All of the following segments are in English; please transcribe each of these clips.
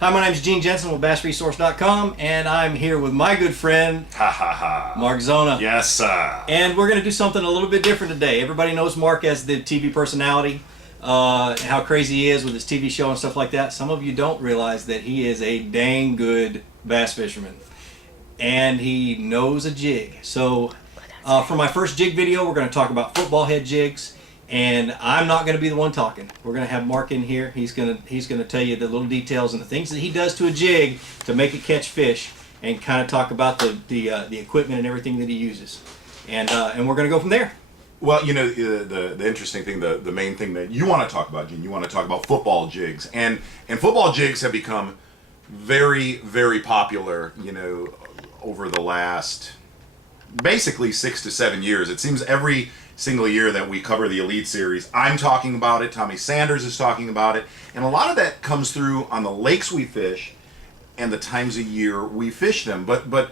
Hi, my name is Gene Jensen with BassResource.com, and I'm here with my good friend, Mark Zona. Yes, sir. And we're going to do something a little bit different today. Everybody knows Mark as the TV personality, how crazy he is with his TV show and stuff like that. Some of you don't realize that he is a dang good bass fisherman, and he knows a jig. So for my first jig video, we're going to talk about football head jigs. And I'm not going to be the one talking. We're going to have Mark in here. He's going to tell you the little details and the things that he does to a jig to make it catch fish, and kind of talk about the equipment and everything that he uses. And we're going to go from there. Well, you know, the interesting thing, the main thing that you want to talk about, Gene, you want to talk about football jigs. And football jigs have become very, very popular, you know, over the last basically 6 to 7 years. It seems every single year that we cover the Elite Series, I'm talking about it, Tommy Sanders is talking about it, and a lot of that comes through on the lakes we fish and the times of year we fish them. But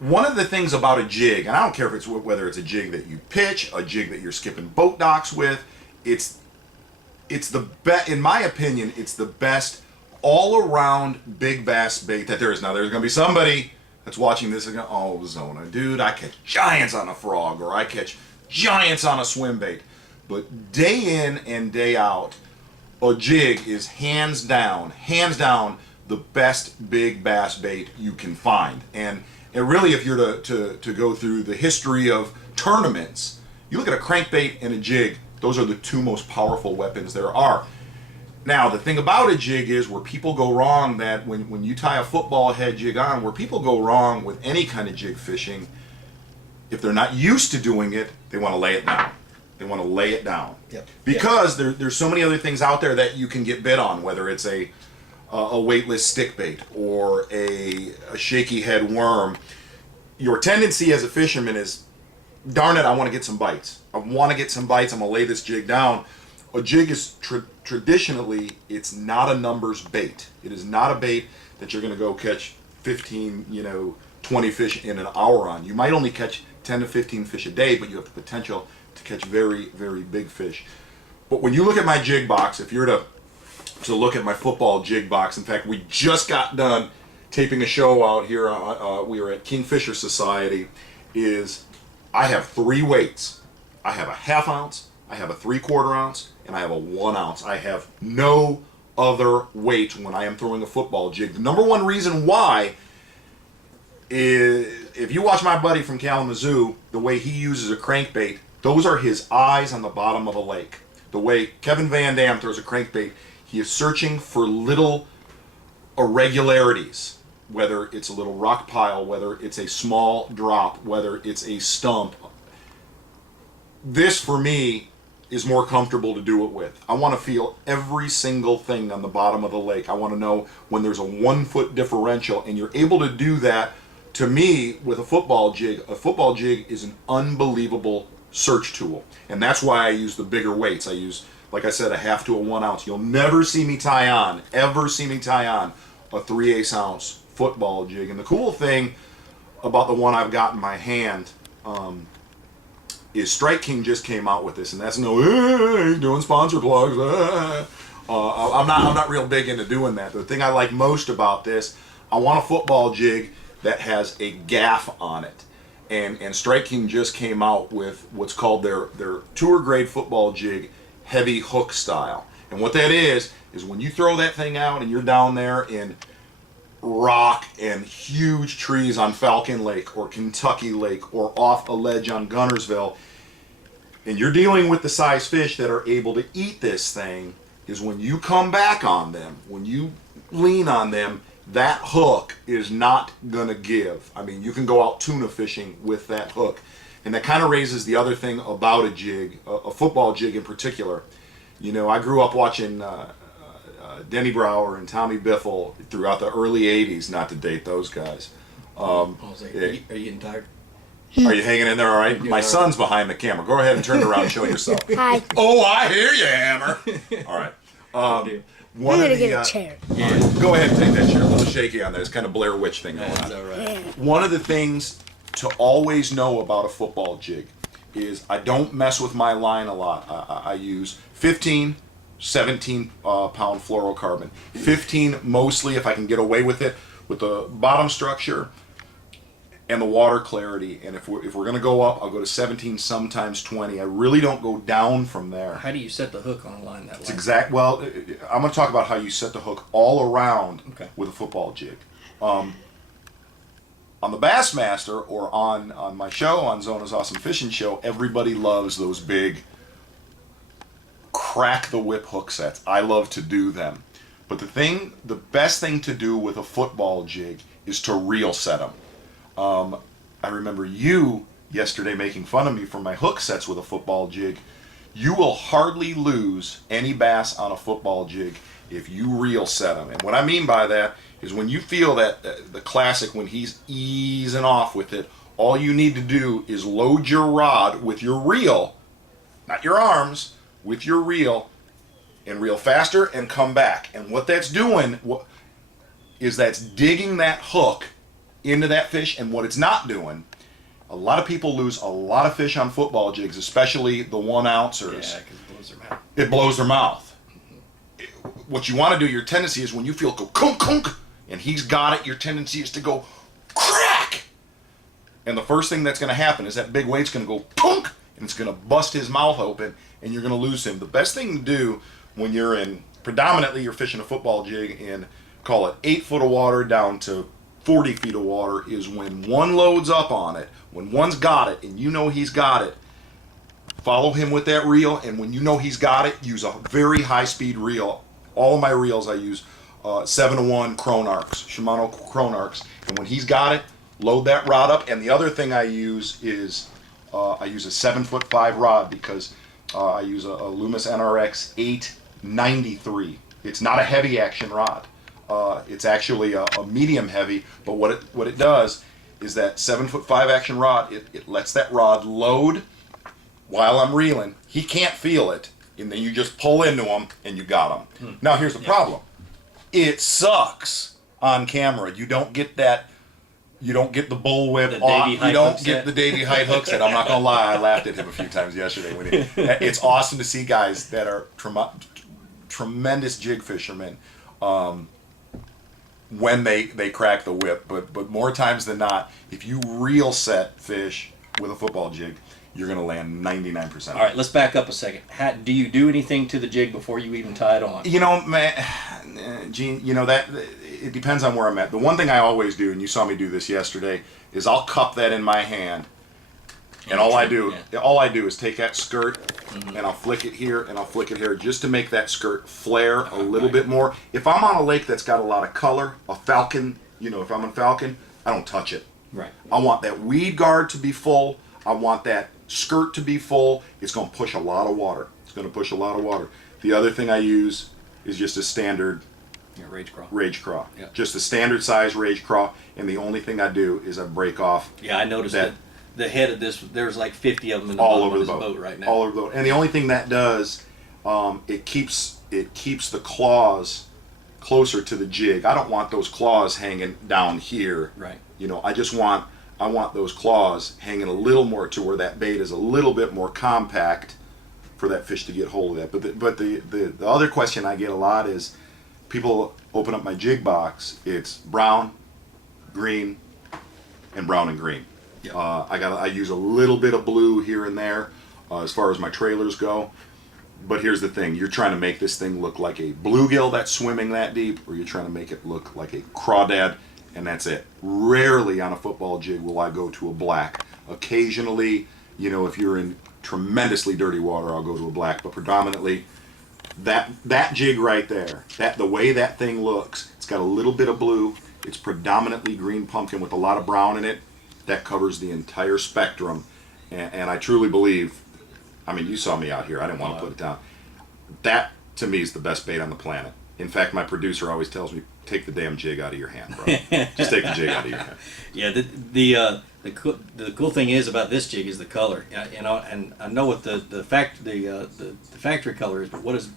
one of the things about a jig, and I don't care if it's whether it's a jig that you pitch, a jig that you're skipping boat docks with, it's the best, in my opinion, it's the best all-around big bass bait that there is. Now, there's going to be somebody that's watching this and going, oh, Zona, dude, I catch giants on a frog, or I catch giants on a swim bait. But day in and day out, a jig is hands down the best big bass bait you can find. And really, if you're to go through the history of tournaments, you look at a crankbait and a jig, those are the two most powerful weapons there are. Now, the thing about a jig is where people go wrong, that when you tie a football head jig on, where people go wrong with any kind of jig fishing, if they're not used to doing it, they want to lay it down. They want to lay it down. Yep. Because there's so many other things out there that you can get bit on, whether it's a weightless stick bait or a shaky head worm. Your tendency as a fisherman is, darn it, I want to get some bites. I want to get some bites. I'm going to lay this jig down. A jig is traditionally, it's not a numbers bait. It is not a bait that you're going to go catch 15, 20 fish in an hour on. You might only catch 10 to 15 fish a day, but you have the potential to catch very, very big fish. But when you look at my jig box, if you're to look at my football jig box, in fact, we just got done taping a show out here, we were at Kingfisher Society, is I have 3 weights. I have a ½ ounce, I have a 3/4 ounce, and I have a 1 ounce. I have no other weight when I am throwing a football jig. The number one reason why is, if you watch my buddy from Kalamazoo, the way he uses a crankbait, those are his eyes on the bottom of a lake. The way Kevin Van Dam throws a crankbait, he is searching for little irregularities, whether it's a little rock pile, whether it's a small drop, whether it's a stump. This, for me, is more comfortable to do it with. I want to feel every single thing on the bottom of the lake. I want to know when there's a 1 foot differential, and you're able to do that. To me, with a football jig is an unbelievable search tool. And that's why I use the bigger weights. I use, like I said, a ½ to a 1 ounce. You'll never see me tie on a 3/8 ounce football jig. And the cool thing about the one I've got in my hand is Strike King just came out with this, and that's no, he's doing sponsor plugs. I'm not real big into doing that. The thing I like most about this, I want a football jig that has a gaff on it. And Strike King just came out with what's called their tour grade football jig, heavy hook style. And what that is when you throw that thing out and you're down there in rock and huge trees on Falcon Lake or Kentucky Lake or off a ledge on Gunnersville, and you're dealing with the size fish that are able to eat this thing, is when you come back on them, when you lean on them, that hook is not gonna give. I mean, you can go out tuna fishing with that hook. And that kind of raises the other thing about a jig, a football jig in particular. You know, I grew up watching Denny Brower and Tommy Biffle throughout the early 80s, not to date those guys. Are you getting tired? Are you hanging in there all right? My son's behind the camera. Go ahead and turn around and show yourself. Hi. Oh, I hear you, Hammer. All right. I'm going to get a chair. Yeah. Go ahead and take that chair. A little shaky on there. It's kind of Blair Witch thing going on. All right. One of the things to always know about a football jig is I don't mess with my line a lot. I use 15, 17 pound fluorocarbon. 15 mostly, if I can get away with it, with the bottom structure and the water clarity. And if we're going to go up, I'll go to 17, sometimes 20. I really don't go down from there. How do you set the hook on a line that way? Well, I'm going to talk about how you set the hook all around with a football jig. On the Bassmaster, or on my show, on Zona's Awesome Fishing Show, everybody loves those big crack the whip hook sets. I love to do them. But the best thing to do with a football jig is to reel set them. I remember you yesterday making fun of me for my hook sets with a football jig. You will hardly lose any bass on a football jig if you reel set them. And what I mean by that is when you feel that the classic, when he's easing off with it, all you need to do is load your rod with your reel, not your arms, with your reel, and reel faster and come back. And what that's doing is that's digging that hook into that fish. And what it's not doing, a lot of people lose a lot of fish on football jigs, especially the 1 ouncers. Yeah, because it blows their mouth. It blows their mouth. What you want to do, your tendency is when you feel go kunk kunk and he's got it, your tendency is to go crack. And the first thing that's going to happen is that big weight's going to go punk and it's going to bust his mouth open and you're going to lose him. The best thing to do when predominantly you're fishing a football jig in, call it 8 foot of water down to 40 feet of water, is when one loads up on it, when one's got it and you know he's got it, follow him with that reel, and when you know he's got it, use a very high speed reel. All of my reels I use 7-to-1 Chronarchs, Shimano Chronarchs, and when he's got it, load that rod up. And the other thing I use is I use a 7'5" rod because I use a Loomis NRX 893. It's not a heavy action rod. It's actually a medium heavy, but what it does is that 7'5" action rod, it lets that rod load while I'm reeling. He can't feel it, and then you just pull into him and you got him. Now here's the problem. It sucks on camera. You don't get that. You don't get the bullwhip off. You don't get the Davey Height hook set. I'm not gonna lie, I laughed at him a few times yesterday. It's awesome to see guys that are tremendous jig fishermen when they crack the whip. But more times than not, if you reel set fish with a football jig, you're going to land 99%. All right, let's back up a second. Do you do anything to the jig before you even tie it on? You know, man, Gene, that it depends on where I'm at. The one thing I always do, and you saw me do this yesterday, is I'll cup that in my hand, and all I do is take that skirt and I'll flick it here and I'll flick it here just to make that skirt flare a little bit more. If I'm on a lake that's got a lot of color, a falcon, if I'm on falcon, I don't touch it. Right. I want that weed guard to be full. I want that skirt to be full. It's going to push a lot of water. The other thing I use is just a standard rage craw. Yeah. Just a standard size rage craw, and the only thing I do is I break off. Yeah, I noticed that the head of this, there's like 50 of them in the all bottom over of the this boat right now. All over the boat. And the only thing that does, it keeps the claws closer to the jig. I don't want those claws hanging down here. Right. I want those claws hanging a little more to where that bait is a little bit more compact for that fish to get hold of that. But the other question I get a lot is people open up my jig box. It's brown, green, and brown and green. Yep. I use a little bit of blue here and there as far as my trailers go. But here's the thing: you're trying to make this thing look like a bluegill that's swimming that deep, or you're trying to make it look like a crawdad. And that's it. Rarely on a football jig will I go to a black. Occasionally, if you're in tremendously dirty water, I'll go to a black. But predominantly, that jig right there, the way that thing looks, it's got a little bit of blue. It's predominantly green pumpkin with a lot of brown in it. That covers the entire spectrum. And I truly believe, you saw me out here. I didn't want to put it down. That, to me, is the best bait on the planet. In fact, my producer always tells me, take the damn jig out of your hand, bro. Just take the jig out of your hand. Yeah, the cool thing is about this jig is the color. And I know what the factory color is, but what is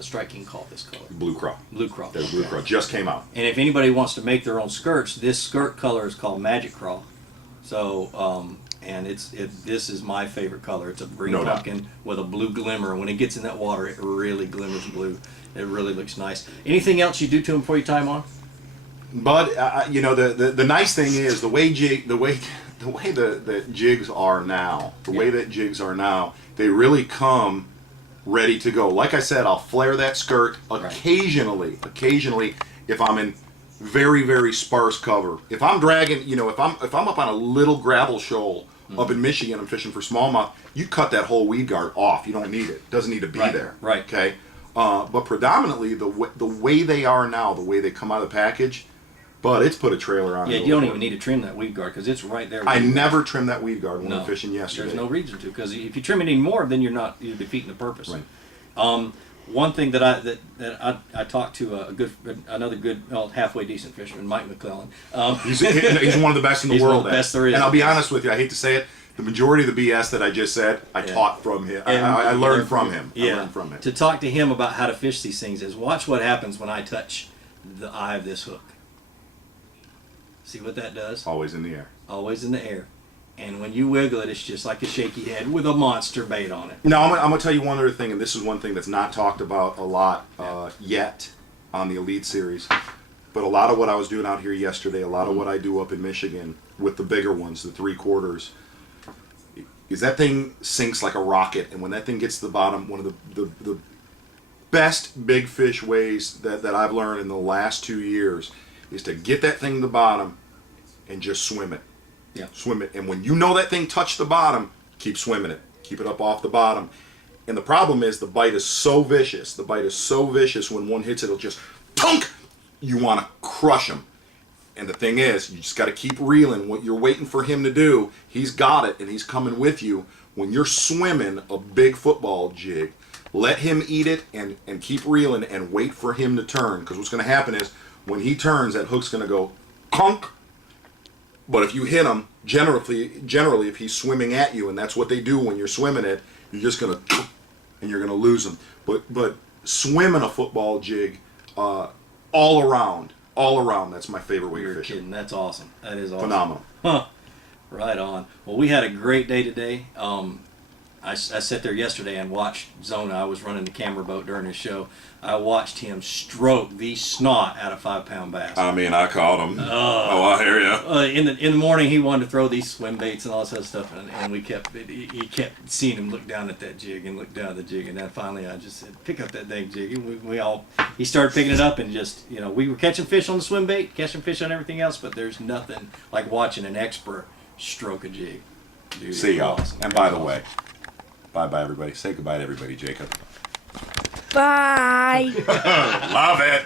Strike King call this color? Blue craw. Blue craw. The blue craw just came out. And if anybody wants to make their own skirts, this skirt color is called Magic Craw. So and this is my favorite color. It's a green No doubt. pumpkin with a blue glimmer. When it gets in that water, it really glimmers blue. It really looks nice. Anything else you do to them before you tie them on? But you know, the nice thing is the way the jigs are now, they really come ready to go. Like I said, I'll flare that skirt occasionally, if I'm in very, very sparse cover. If I'm dragging, you know, if I'm up on a little gravel shoal up in Michigan, I'm fishing for smallmouth, you cut that whole weed guard off. You don't need it. It doesn't need to be there. Right. Okay. But predominantly the way they are now, the way they come out of the package, but it's put a trailer on. Yeah, you don't even need to trim that weed guard because it's right there. I never trimmed that weed guard when I'm fishing yesterday. There's no reason to, because if you trim it anymore, then you're defeating the purpose. Right. One thing that I talked to another good, halfway decent fisherman, Mike McClellan. He's one of the best in the He's world. one of the best there is. And I'll be honest with you, I hate to say it, the majority of the BS that I just said, I taught from him. I learned from him. Yeah. I learned from him. To talk to him about how to fish these things is watch what happens when I touch the eye of this hook. See what that does? Always in the air. Always in the air. And when you wiggle it, it's just like a shaky head with a monster bait on it. Now, I'm going to tell you one other thing, and this is one thing that's not talked about a lot yet on the Elite Series. But a lot of what I was doing out here yesterday, a lot of what I do up in Michigan with the bigger ones, the 3/4, is that thing sinks like a rocket. And when that thing gets to the bottom, one of the best big fish ways that I've learned in the last 2 years is to get that thing to the bottom and just swim it. Yeah. Swim it. And when you know that thing touched the bottom, keep swimming it. Keep it up off the bottom. And the problem is the bite is so vicious. The bite is so vicious when one hits it, it'll just tunk! You want to crush him. And the thing is, you just got to keep reeling. What you're waiting for him to do, he's got it and he's coming with you. When you're swimming a big football jig, let him eat it and keep reeling and wait for him to turn. Because what's going to happen is when he turns, that hook's going to go conk. But if you hit him, generally, if he's swimming at you, and that's what they do when you're swimming it, you're just going to, and you're going to lose him. But swimming a football jig all around, that's my favorite way to fish it. Kidding. That's awesome. That is awesome. Phenomenal. Huh. Right on. Well, we had a great day today. I sat there yesterday and watched Zona. I was running the camera boat during his show. I watched him stroke the snot out of 5-pound bass. I mean, I caught him. I hear you. In the morning, he wanted to throw these swim baits and all this other stuff, and he kept seeing him look down at that jig and look down at the jig, and then finally I just said, "Pick up that dang jig." He started picking it up, and just we were catching fish on the swim bait, catching fish on everything else, but there's nothing like watching an expert stroke a jig. Dude, See y'all. awesome. And by the way, bye everybody. Say goodbye to everybody, Jacob. Bye. Love it.